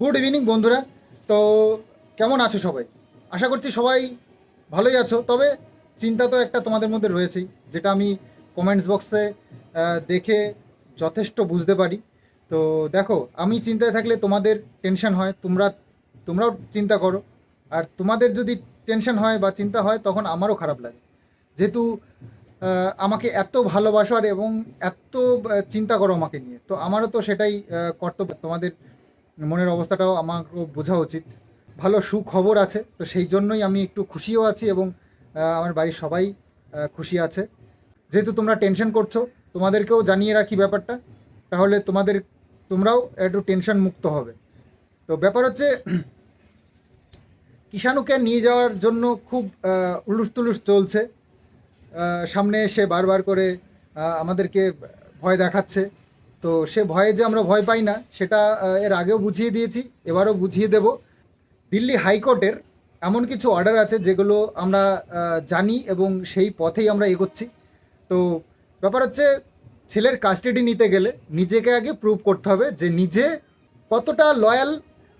Good evening বন্ধুরা। তো কেমন আছো সবাই? আশা করছি সবাই ভালোই আছো। তবে চিন্তা তো একটা তোমাদের মধ্যে রয়েছেই, যেটা আমি কমেন্টস বক্সে দেখে যথেষ্ট বুঝতে পারি। তো দেখো, আমি চিন্তায় থাকলে তোমাদের টেনশন হয়, তোমরাও চিন্তা করো। আর তোমাদের যদি টেনশন হয় বা চিন্তা হয়, তখন আমারও খারাপ লাগে। যেহেতু আমাকে এত ভালোবাসো আর এবং এত চিন্তা করো আমাকে নিয়ে, তো আমারও তো সেটাই কর্তব্য। তোমাদের মনের অবস্থাটাও আমাকে বোঝা উচিত। ভালো সুখবর আছে, তো সেই জন্যই আমি একটু খুশিও আছি এবং আমার বাড়ির সবাই খুশি আছে। যেহেতু তোমরা টেনশন করছো, তোমাদেরকেও জানিয়ে রাখি ব্যাপারটা, তাহলে তোমরাও একটু টেনশন মুক্ত হবে। তো ব্যাপার হচ্ছে, কিষাণুকে নিয়ে যাওয়ার জন্য খুব উলুস তুলুস চলছে। সামনে এসে বারবার করে আমাদেরকে ভয় দেখাচ্ছে। তো সে ভয়ে যে আমরা ভয় পাই না, সেটা এর আগেও বুঝিয়ে দিয়েছি, এবারও বুঝিয়ে দেব। দিল্লি হাইকোর্টের এমন কিছু অর্ডার আছে যেগুলো আমরা জানি এবং সেই পথেই আমরা এগোচ্ছি। তো ব্যাপার হচ্ছে, ছেলের কাস্টাডি নিতে গেলে নিজেকে আগে প্রুভ করতে হবে যে নিজে কতটা লয়াল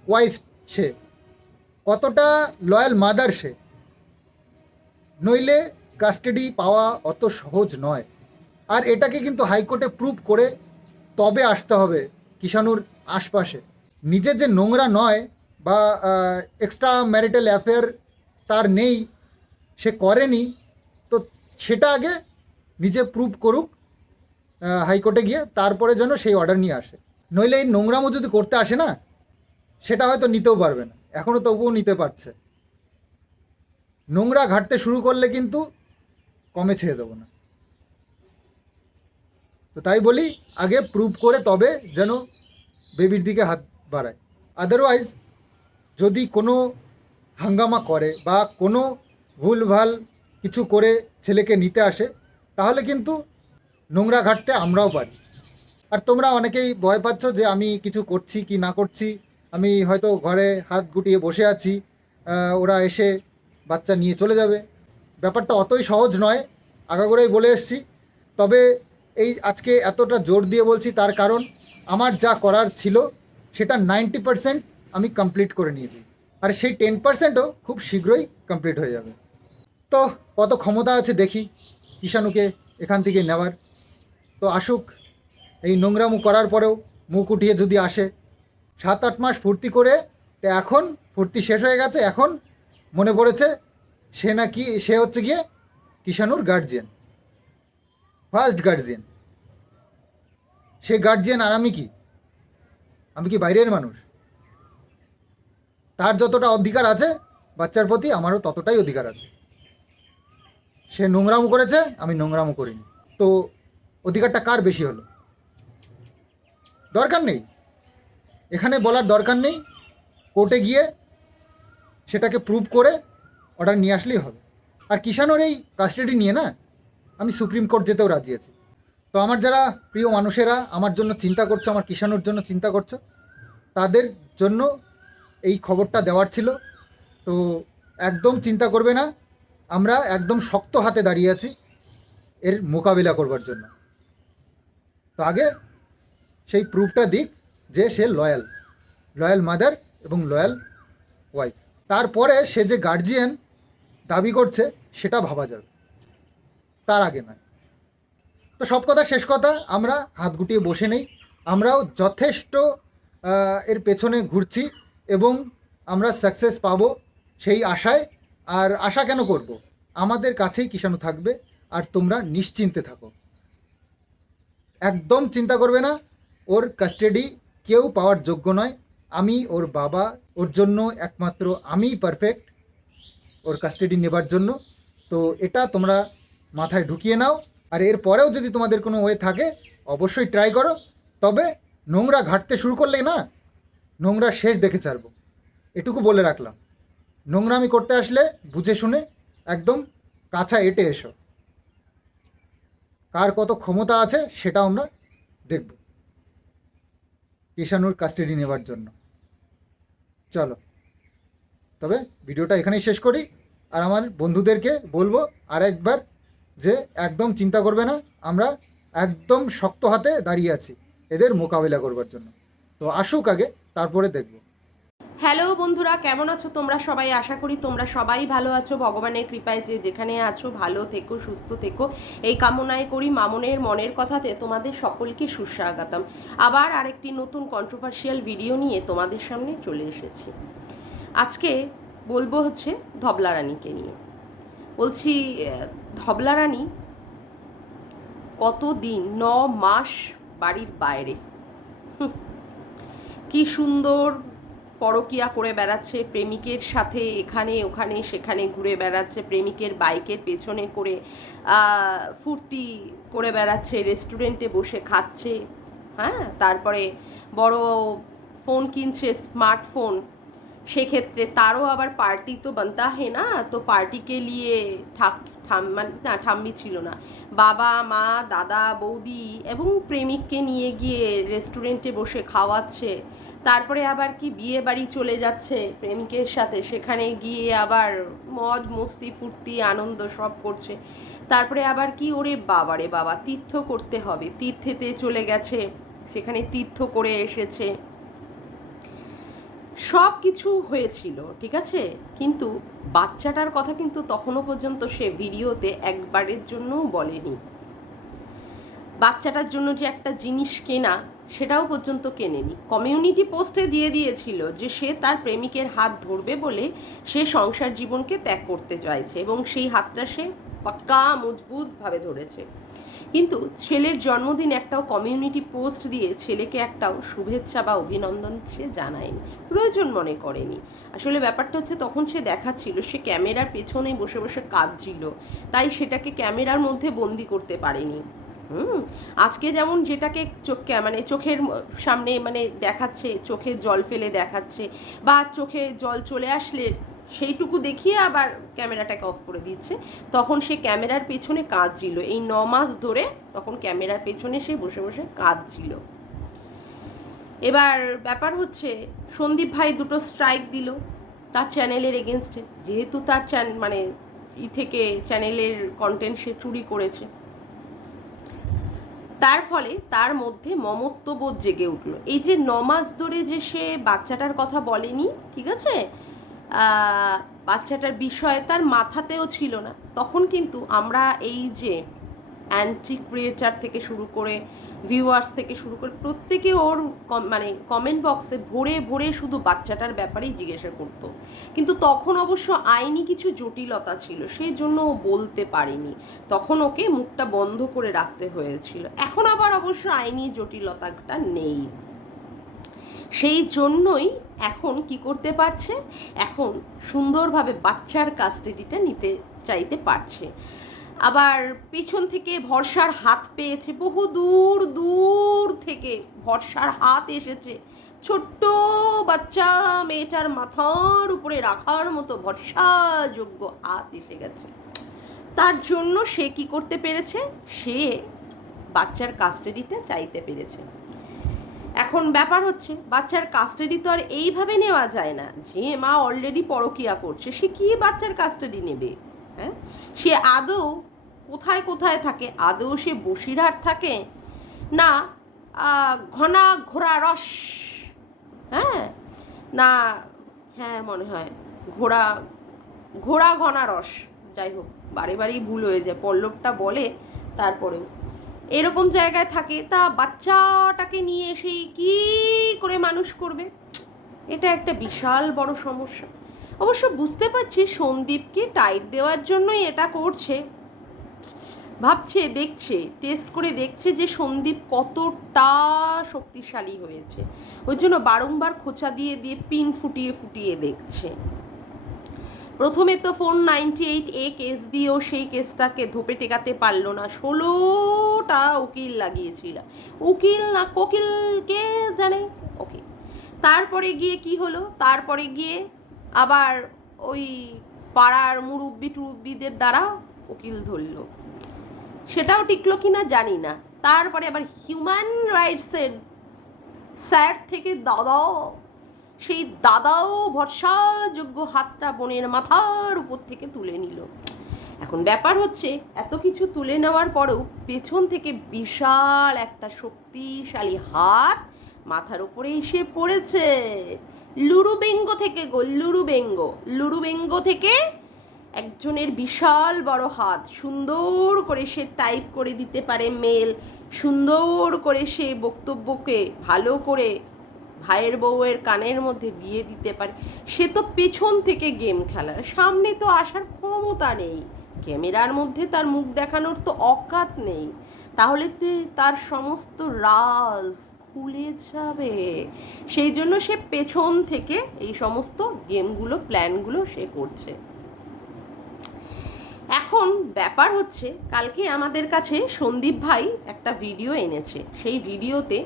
ওয়াইফ সে, কতটা লয়াল মাদার সে। নইলে কাস্টাডি পাওয়া অত সহজ নয়। আর এটাকে কিন্তু হাইকোর্টে প্রুভ করে তবে আসতে হবে কিষাণুর আশপাশে। নিজে যে নোংরা নয় বা এক্সট্রা ম্যারিটাল অ্যাফেয়ার তার নেই, সে করেনি, তো সেটা আগে নিজে প্রুভ করুক হাইকোর্টে গিয়ে, তারপরে যেন সেই অর্ডার নিয়ে আসে। নইলে এই নোংরামো যদি করতে আসে না, সেটা হয়তো নিতেও পারবে না, এখনও তবুও নিতে পারছে। নোংরা ঘাটতে শুরু করলে কিন্তু কমে ছেড়ে দেবো না। তো তাই বলি, আগে প্রুভ করে তবে যেন বেবির দিকে হাত বাড়ায়। আদারওয়াইজ যদি কোনো হাঙ্গামা করে বা কোনো ভুলভাল কিছু করে ছেলেকে নিতে আসে, তাহলে কিন্তু নোংরা ঘাটতে আমরাও পারি। আর তোমরা অনেকেই ভয় পাচ্ছ যে আমি কিছু করছি কি না করছি, আমি হয়তো ঘরে হাত গুটিয়ে বসে আছি, ওরা এসে বাচ্চা নিয়ে চলে যাবে। ব্যাপারটা অতই সহজ নয়, আগাগোড়াই বলে এসছি। তবে এই আজকে এতটা জোর দিয়ে বলছি তার কারণ, আমার যা করার ছিল সেটা 90% আমি কমপ্লিট করে নিয়েছি। আর সেই 10%ও খুব শীঘ্রই কমপ্লিট হয়ে যাবে। তো কত ক্ষমতা আছে দেখি কিষাণুকে এখান থেকে নেওয়ার। তো আসুক, এই নোংরামু করার পরেও মুখ উঠিয়ে যদি আসে। 7-8 মাস ফুর্তি করে, তো এখন ফুর্তি শেষ হয়ে গেছে, এখন মনে পড়েছে সে হচ্ছে গিয়ে কিষাণুর গার্জিয়ান, ফার্স্ট গার্জিয়ান। সে গার্জিয়ান আর আমি কি বাইরের মানুষ? তার যতটা অধিকার আছে বাচ্চার প্রতি, আমারও ততটাই অধিকার আছে। সে নোংরামো করেছে, আমি নোংরামো করিনি, তো অধিকারটা কার বেশি হলো? দরকার নেই, এখানে বলার দরকার নেই। কোর্টে গিয়ে সেটাকে প্রুভ করে অর্ডার নিয়ে আসলেই হবে। আর কিষাণুর এই কাস্টাডি নিয়ে না, আমি সুপ্রিম কোর্ট যেতেও রাজি আছি। তো আমার যারা প্রিয় মানুষেরা আমার জন্য চিন্তা করছো, আমার কিষাণুর জন্য চিন্তা করছো, তাদের জন্য এই খবরটা দেওয়ার ছিল। তো একদম চিন্তা করবে না, আমরা একদম শক্ত হাতে দাঁড়িয়ে আছি এর মোকাবিলা করবার জন্য। তো আগে সেই প্রুফটা দিক যে সে লয়াল, লয়াল মাদার এবং লয়াল ওয়াইফ। তারপরে সে যে গার্জিয়ান দাবি করছে সেটা ভাবা যাবে, তার আগে নয়। তো সব কথা শেষ কথা, আমরা হাত গুটিয়ে বসে নেই, আমরাও যথেষ্ট এর পেছনে ঘুরছি এবং আমরা সাকসেস পাবো সেই আশায়। আর আশা কেন করব, আমাদের কাছেই কিষাণু থাকবে, আর তোমরা নিশ্চিন্তে থাকো। একদম চিন্তা করবে না, ওর কাস্টাডি কেউ পাওয়ার যোগ্য নয়। আমি ওর বাবা, ওর জন্য একমাত্র আমিই পারফেক্ট ওর কাস্টাডি নেবার জন্য। তো এটা তোমরা মাথায় ঢুকিয়ে নাও। আর এর পরেও যদি তোমাদের কোনো ওয়ে থাকে, অবশ্যই ট্রাই করো। তবে নোংরা ঘাঁটতে শুরু করলে না, নোংরা শেষ দেখে ছাড়বো, এটুকু বলে রাখলাম। নোংরামি করতে আসলে বুঝে শুনে একদম কাছা এঁটে এসো। কার কত ক্ষমতা আছে সেটাও আমরা দেখব কিষাণুর কাস্টাডি নেবার জন্য। চলো, তবে ভিডিওটা এখানেই শেষ করি। আর আমার বন্ধুদেরকে বলবো আরেকবার যে একদম চিন্তা করবে না, আমরা একদম শক্ত হাতে দাঁড়িয়ে আছি এদের মোকাবিলা করবার জন্য। তো আসুক আগে, তারপরে দেখব। হ্যালো বন্ধুরা, কেমন আছো তোমরা সবাই? আশা করি তোমরা সবাই ভালো আছো। ভগবানের কৃপায় যে যেখানে আছো ভালো থেকো, সুস্থ থেকো, এই কামনায় করি। মামনের মনের কথাতে তোমাদের সকলকে সুস্বাগতম। আবার আরেকটি নতুন কন্ট্রোভার্সিয়াল ভিডিও নিয়ে তোমাদের সামনে চলে এসেছি। আজকে বলবো হচ্ছে ধবলা রানীকে নিয়ে। বলছি, ধবলা রানী কতদিন 9 মাস বাড়ির বাইরে, কি সুন্দর পরকিয়া করে বেড়াচ্ছে, প্রেমিকের সাথে এখানে ওখানে সেখানে ঘুরে বেড়াচ্ছে, প্রেমিকের বাইকের পেছনে করে ফুর্তি করে বেড়াচ্ছে, রেস্টুরেন্টে বসে খাচ্ছে, হ্যাঁ, তারপরে বড় ফোন কিনছে, স্মার্টফোন। সেক্ষেত্রে তারও আবার পার্টি তো বানতা হে না, তো পার্টিকে নিয়ে ঠাম্মি ছিল না, বাবা মা দাদা বৌদি এবং প্রেমিককে নিয়ে গিয়ে রেস্টুরেন্টে বসে খাওয়াচ্ছে। তারপরে আবার কি বিয়ে বাড়ি চলে যাচ্ছে প্রেমিকের সাথে, সেখানে গিয়ে আবার মজ মস্তি ফুর্তি আনন্দ সব করছে। তারপরে আবার কি, ওরে বাবা রে বাবা, তীর্থ করতে হবে, তীর্থেতে চলে গেছে, সেখানে তীর্থ করে এসেছে, সব কিছু হয়েছিল, ঠিক আছে। কিন্তু বাচ্চাটার কথা কিন্তু তখনও পর্যন্ত সে ভিডিওতে একবারের জন্যও বলেনি। বাচ্চাটার জন্য যে একটা জিনিস কেনা, সেটাও পর্যন্ত কেনেনি। কমিউনিটি পোস্টে দিয়ে দিয়েছিল যে সে তার প্রেমিকের হাত ধরবে বলে সে সংসার জীবনকে ত্যাগ করতে চাইছে এবং সেই হাতটা সে পাক্কা মজবুতভাবে ধরেছে। কিন্তু ছেলের জন্মদিন একটাও কমিউনিটি পোস্ট দিয়ে ছেলেকে একটাও শুভেচ্ছা বা অভিনন্দন সে জানায়নি, প্রয়োজন মনে করেনি। আসলে ব্যাপারটা হচ্ছে, তখন সে দেখাচ্ছিল সে ক্যামেরার পেছনে বসে বসে কাঁদছিল, তাই সেটাকে ক্যামেরার মধ্যে বন্দি করতে পারেনি। আজকে যেমন যেটাকে চোখের সামনে দেখাচ্ছে, চোখে জল ফেলে দেখাচ্ছে, বা চোখে জল চলে আসলে সেইটুকু দেখিয়ে আবার ক্যামেরাটাকে অফ করে দিচ্ছে, তখন সে ক্যামেরার পেছনে কাঁদছিল। এই 9 মাস ধরে তখন ক্যামেরার পেছনে সে বসে বসে কাঁদছিল। এবার ব্যাপার হচ্ছে, সন্দীপ ভাই দুটো স্ট্রাইক দিল তার চ্যানেলের এগেনস্টে, যেহেতু তার থেকে চ্যানেলের কন্টেন্ট সে চুরি করেছে। তার ফলে তার মধ্যে মমত্ববোধ জেগে উঠলো। এই যে 9 মাস ধরে যে সে বাচ্চাটার কথা বলেনি, ঠিক আছে, বাচ্চাটার বিষয়ে তার মাথাতেও ছিল না। তখন কিন্তু আমরা এই যে অ্যান্টি ক্রিয়েটার থেকে শুরু করে ভিউয়ার্স থেকে শুরু করে প্রত্যেকে ওর কমেন্ট বক্সে ভরে ভরে শুধু বাচ্চাটার ব্যাপারেই জিজ্ঞাসা করতো। কিন্তু তখন অবশ্য আইনি কিছু জটিলতা ছিল, সেই জন্য ও বলতে পারেনি, তখন ওকে মুখটা বন্ধ করে রাখতে হয়েছিল। এখন আবার অবশ্য আইনি জটিলতাটা নেই, সেই জন্যই এখন কি করতে পারছে, এখন সুন্দরভাবে বাচ্চার কাস্টাডিটা নিতে চাইতে পারছে। আবার পেছন থেকে ভরসার হাত পেয়েছে, বহু দূর দূর থেকে ভরসার হাত এসেছে, ছোট্ট বাচ্চা মেয়েটার মাথার উপরে রাখার মতো ভরসাযোগ্য হাত এসে গেছে। তার জন্য সে কি করতে পেরেছে, সে বাচ্চার কাস্টাডিটা চাইতে পেরেছে। এখন ব্যাপার হচ্ছে, বাচ্চার কাস্টাডি তো আর এইভাবে নেওয়া যায় না। যে মা অলরেডি পরকিয়া করছে, সে কি বাচ্চার কাস্টাডি নেবে? হ্যাঁ, সে আদৌ কোথায় কোথায় থাকে? আদৌ সে বসিরহাট থাকে, না ঘনা ঘোড়া রস, হ্যাঁ, না, হ্যাঁ মনে হয় ঘোড়া ঘনা রস, যাই হোক বারে বারেই ভুল হয়ে যায়, পল্লবটা বলে তারপরেও এরকম জায়গায় থাকে। তা বাচ্চাটাকে নিয়ে এসে কি করে মানুষ করবে? এটা একটা বিশাল বড় সমস্যা। অবশ্য বুঝতে পারছি সন্দীপকে টাইট দেওয়ার জন্যই এটা করছে, ভাবছে, দেখছে, টেস্ট করে দেখছে যে সন্দীপ কতটা শক্তিশালী হয়েছে, ওই জন্য বারংবার খোঁচা দিয়ে দিয়ে পিন ফুটিয়ে ফুটিয়ে দেখছে। প্রথমে তো 498A কেস দিয়েও সেই কেসটাকে ধোপে টেকাতে পারলো না, 16টা উকিল লাগিয়েছিল, উকিল না কোকিল কে জানে, ওকে। তারপরে গিয়ে কি হলো, তারপরে গিয়ে আবার ওই পাড়ার মুরব্বি টুরব্বিদের দ্বারা উকিল ধরলো, সেটাও টিকলো কিনা জানি না। তারপরে আবার হিউম্যান রাইটসের স্যার থেকে সেই দাদাও ভরসাযোগ্য হাতটা বোনের মাথার উপর থেকে তুলে নিল। এখন ব্যাপার হচ্ছে, এত কিছু তুলে নেওয়ার পরেও পেছন থেকে বিশাল একটা শক্তিশালী হাত মাথার উপরে এসে পড়েছে। লুরুবেঙ্গ থেকে গো, লুরুবেঙ্গ থেকে একজনের বিশাল বড় হাত, সুন্দর করে সে টাইপ করে দিতে পারে মেল, সুন্দর করে সে বক্তব্যকে ভালো করে ভাইয়ের বউয়ের কানের মধ্যে দিয়ে দিতে পারে। সে তো পেছন থেকে গেম খেলার, সামনে তো আসার ক্ষমতা নেই, ক্যামেরার মধ্যে তার মুখ দেখানোর তো অকাত নেই, তাহলে তো তার সমস্ত রাজ খুলে যাবে। সেই জন্য সে পেছন থেকে এই সমস্ত গেমগুলো প্ল্যানগুলো সে করছে। এখন ব্যাপার হচ্ছে, কালকে আমাদের কাছে সন্দীপ ভাই একটা ভিডিও এনেছে। সেই ভিডিওতে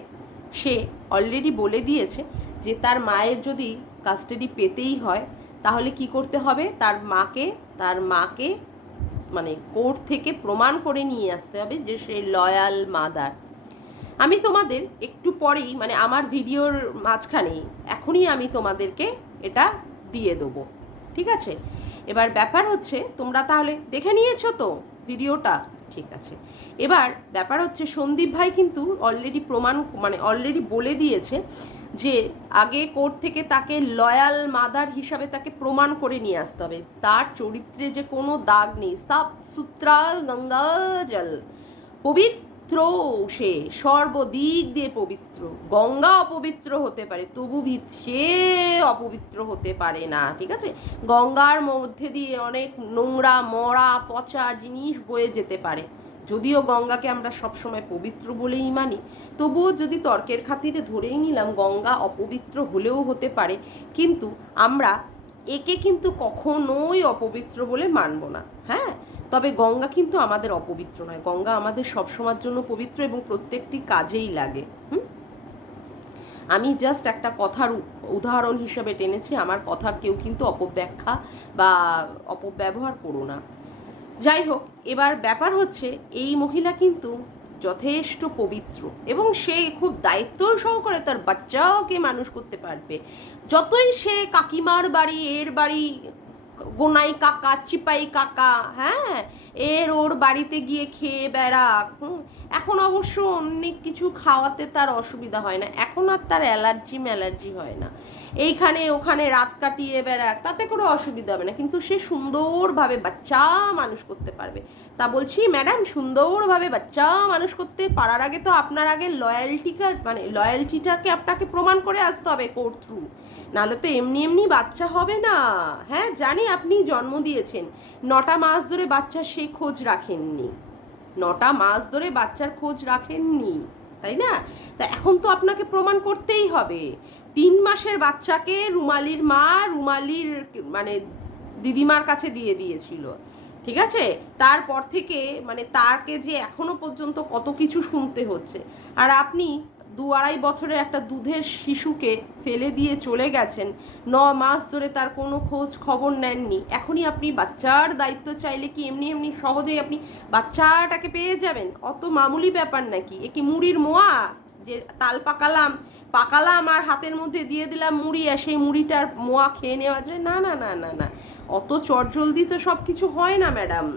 সে অলরেডি বলে দিয়েছে যে তার মায়ের যদি কাস্টাডি পেতেই হয় তাহলে কি করতে হবে, তার মাকে মানে কোর্ট থেকে প্রমাণ করে নিয়ে আসতে হবে যে সে লয়াল মাদার। আমি তোমাদের একটু পরেই, মানে আমার ভিডিওর মাঝখানেই এখনই আমি তোমাদেরকে এটা দিয়ে দেবো, ঠিক আছে? এবার ব্যাপার হচ্ছে, তোমরা তাহলে দেখে নিয়েছো তো ভিডিওটা, ঠিক আছে? এবার ব্যাপার হচ্ছে, সন্দীপ ভাই কিন্তু অলরেডি অলরেডি বলে দিয়েছে যে আগে কোর্ট থেকে তাকে লয়াল মাদার হিসাবে তাকে প্রমাণ করে নিয়ে আসতে হবে। তার চরিত্রে যে কোনো দাগ নেই, সাফ সুতরা গঙ্গা জল, পবিত্র, সে সর্বদিক দিয়ে পবিত্র। গঙ্গা অপবিত্র হতে পারে, তবু সে অপবিত্র হতে পারে না, ঠিক আছে? গঙ্গার মধ্যে দিয়ে অনেক নোংরা মরা পচা জিনিস বয়ে যেতে পারে, যদিও গঙ্গাকে আমরা সবসময় পবিত্র বলেই মানি, তবুও যদি তর্কের খাতিরে ধরেই নিলাম গঙ্গা অপবিত্র হলেও হতে পারে, কিন্তু আমরা একে কিন্তু কখনোই অপবিত্র বলে মানব না। হ্যাঁ, তবে গঙ্গা কিন্তু আমাদের অপবিত্র নয়, গঙ্গা আমাদের সবসময়ের জন্য পবিত্র এবং প্রত্যেকটি কাজেই লাগে। আমি জাস্ট একটা কথার উদাহরণ হিসেবে টেনেছি, আমার কথার কেউ কিন্তু অপব্যাখ্যা বা অপব্যবহার করো না। যাই হোক, এবার ব্যাপার হচ্ছে, এই মহিলা কিন্তু যথেষ্ট পবিত্র এবং সে খুব দায়িত্ব সহকারে তার বাচ্চাকে মানুষ করতে পারবে। যতই সে কাকিমার বাড়ি, এর বাড়ি, গোনাই কাকা, চিপাই কাকা, হ্যাঁ, ওর বাড়িতে গিয়ে খেয়ে বেড়াক। এখন অবশ্য অনেক কিছু খাওয়াতে তার অসুবিধা হয় না, এখন আর তার অ্যালার্জি হয় না, এইখানে ওখানে রাত কাটিয়ে বেড়াক, তাতে কোনো অসুবিধা হবে না, কিন্তু সে সুন্দরভাবে বাচ্চা মানুষ করতে পারবে। তা বলছি ম্যাডাম, সুন্দরভাবে বাচ্চা মানুষ করতে পারার আগে তো আপনার আগে লয়্যালটিটাকে আপনাকে প্রমাণ করে আসতে হবে কোর্ট থ্রু, নাহলে তো এমনি এমনি বাচ্চা হবে না। হ্যাঁ, জানি আপনি জন্ম দিয়েছেন, 9টা মাস ধরে বাচ্চার সেই খোঁজ রাখেননি, 9টা মাস ধরে বাচ্চার খোঁজ রাখেননি, তাই না? তা এখন তো আপনাকে প্রমাণ করতেই হবে। 3 মাসের বাচ্চাকে রুমালির মা মানে দিদিমার কাছে দিয়ে দিয়েছিল, ঠিক আছে? তারপর থেকে তাকে যে এখনো পর্যন্ত কত কিছু শুনতে হচ্ছে, আর আপনি 2-2.5 বছরের একটা দুধের শিশুকে ফেলে দিয়ে চলে গেছেন, 9 মাস ধরে তার কোনো খোঁজ খবর নেননি। এখনই আপনি বাচ্চার দায়িত্ব চাইলে কি এমনি এমনি সহজেই আপনি বাচ্চাটাকে পেয়ে যাবেন? অত মামুলি ব্যাপার নাকি? এ কি মুড়ির মোয়া যে তাল পাকালাম আর হাতের মধ্যে দিয়ে দিলাম মুড়ি, আর সেই মুড়িটার মোয়া খেয়ে নেওয়া যায়? না না না না না, অত চটজলদি তো সব কিছু হয় না ম্যাডাম।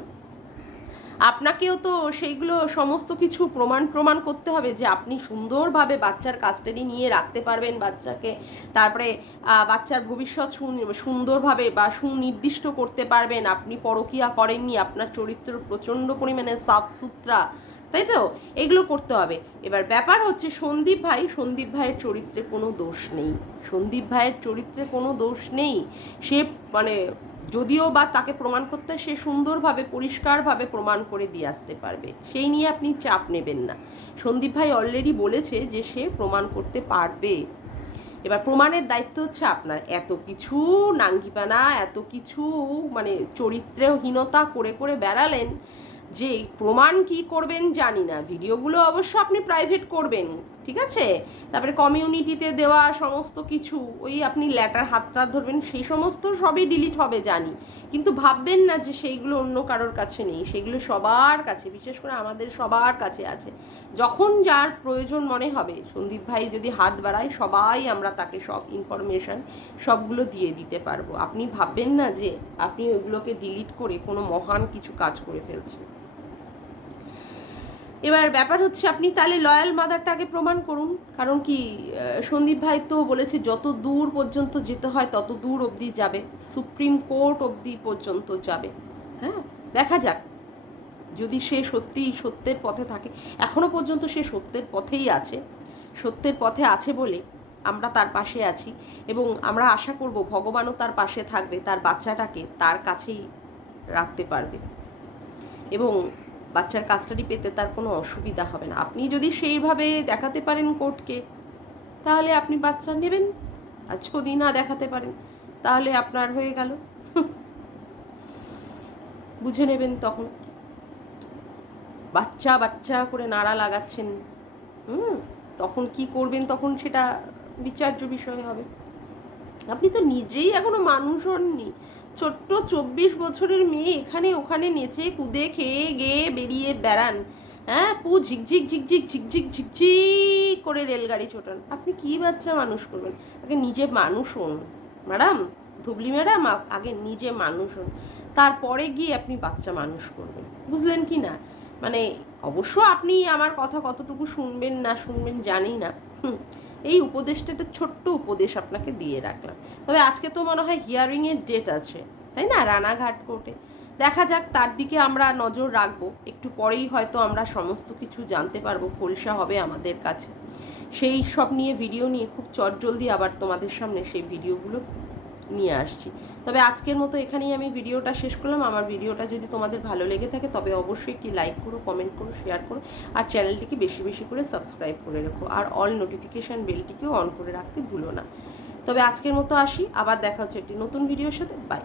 আপনাকেও তো সেইগুলো সমস্ত কিছু প্রমাণ করতে হবে যে আপনি সুন্দরভাবে বাচ্চার কাস্টাডি নিয়ে রাখতে পারবেন বাচ্চাকে, তারপরে বাচ্চার ভবিষ্যৎ সুন্দরভাবে বা সুনির্দিষ্ট করতে পারবেন, আপনি পরকীয়া করেননি, আপনার চরিত্র প্রচণ্ড পরিমাণে সাফ সুতরা, তাই তো? এগুলো করতে হবে। এবার ব্যাপার হচ্ছে, সন্দীপ ভাইয়ের চরিত্রে কোনো দোষ নেই, সন্দীপ ভাইয়ের চরিত্রে কোনো দোষ নেই। সে যদিও বা তাকে প্রমাণ করতে, সে সুন্দরভাবে পরিষ্কারভাবে প্রমাণ করে দিয়ে আসতে পারবে, সেই নিয়ে আপনি চাপ নেবেন না। সন্দীপ ভাই অলরেডি বলেছে যে সে প্রমাণ করতে পারবে। এবার প্রমাণের দায়িত্ব হচ্ছে আপনার। এত কিছু নাঙ্গিপানা, এত কিছু চরিত্রহীনতা করে বেড়ালেন, যে প্রমাণ কি করবেন জানি না। ভিডিওগুলো অবশ্য আপনি প্রাইভেট করবেন, ঠিক আছে? তারপরে কমিউনিটিতে দেওয়া সমস্ত কিছু, ওই আপনি ল্যাটার হাতটা ধরবেন, সেই সমস্ত সবই ডিলিট হবে জানি, কিন্তু ভাববেন না যে সেইগুলো অন্য কারোর কাছে নেই, সেগুলো সবার কাছে, বিশেষ করে আমাদের সবার কাছে আছে। যখন যার প্রয়োজন মনে হবে, সন্দীপ ভাই যদি হাত বাড়ায়, সবাই আমরা তাকে সব ইনফরমেশন সবগুলো দিয়ে দিতে পারবো। আপনি ভাববেন না যে আপনি ওইগুলোকে ডিলিট করে কোনো মহান কিছু কাজ করে ফেলছেন। এবার ব্যাপার হচ্ছে আপনি তাহলে লয়াল মাদারটাকে প্রমাণ করুন। কারণ কি সন্দীপ ভাই তো বলেছে যত দূর পর্যন্ত যেতে হয় তত দূর অবধি যাবে, সুপ্রিম কোর্ট অবধি পর্যন্ত যাবে। হ্যাঁ, দেখা যাক যদি সে সত্যিই সত্যের পথে থাকে। এখনো পর্যন্ত সে সত্যের পথেই আছে, সত্যের পথে আছে বলে আমরা তার পাশে আছি, এবং আমরা আশা করব ভগবানও তার পাশে থাকবে, তার বাচ্চাটাকে তার কাছেই রাখতে পারবে এবং বাচ্চার কাস্টাডি পেতে তার কোনো অসুবিধা হবে না। আপনি যদি সেইভাবে দেখাতে পারেন কোর্টকে, তাহলে আপনি বাচ্চা নেবেন। আর যদি না দেখাতে পারেন তাহলে আপনার হয়ে গেল, বুঝে নেবেন তখন। বাচ্চা বাচ্চা করে নাড়া লাগাচ্ছেন, তখন কি করবেন, তখন সেটা বিচার্য বিষয় হবে। আপনি তো নিজেই এখনো মানুষ হননি, ছোট্ট 24 বছরের মেয়ে এখানে ওখানে নেচে কুদে খেয়ে গেয়ে বেরিয়ে বেড়ান, হ্যাঁ, ঝিকঝিক ঝিকঝিক ঝিকঝিক ঝিকঝিক করে রেলগাড়ি ছোটান। আপনি কি বাচ্চা মানুষ করবেন? আগে নিজে মানুষ হন ম্যাডাম, ধুবলি ম্যাডাম, আগে নিজে মানুষ হন, তারপরে গিয়ে আপনি বাচ্চা মানুষ করবেন, বুঝলেন কি না? মানে অবশ্য আপনি আমার কথা কতটুকু শুনবেন না শুনবেন জানি না, এই উপদেশটা, একটা ছোট্ট উপদেশ আপনাকে দিয়ে রাখলাম। তবে আজকে তো মনে হয় হিয়ারিংয়ের ডেট আছে, তাই না, রানাঘাট কোর্টে। দেখা যাক, তার দিকে আমরা নজর রাখবো। একটু পরেই হয়তো আমরা সমস্ত কিছু জানতে পারবো, খোলসা হবে আমাদের কাছে। সেই সব নিয়ে ভিডিও নিয়ে খুব চটজলদি আবার তোমাদের সামনে সেই ভিডিওগুলো নিয়ে আসছি। তবে আজকের মতো এখানেই আমি ভিডিওটা শেষ করলাম। আমার ভিডিওটা যদি তোমাদের ভালো লেগে থাকে তবে অবশ্যই একটি লাইক করো, কমেন্ট করো, শেয়ার করো, আর চ্যানেলটিকে বেশি বেশি করে সাবস্ক্রাইব করে রেখো, আর অল নোটিফিকেশান বেলটিকেও অন করে রাখতে ভুলো না। তবে আজকের মতো আসি, আবার দেখা হচ্ছে একটি নতুন ভিডিওর সাথে। বাই।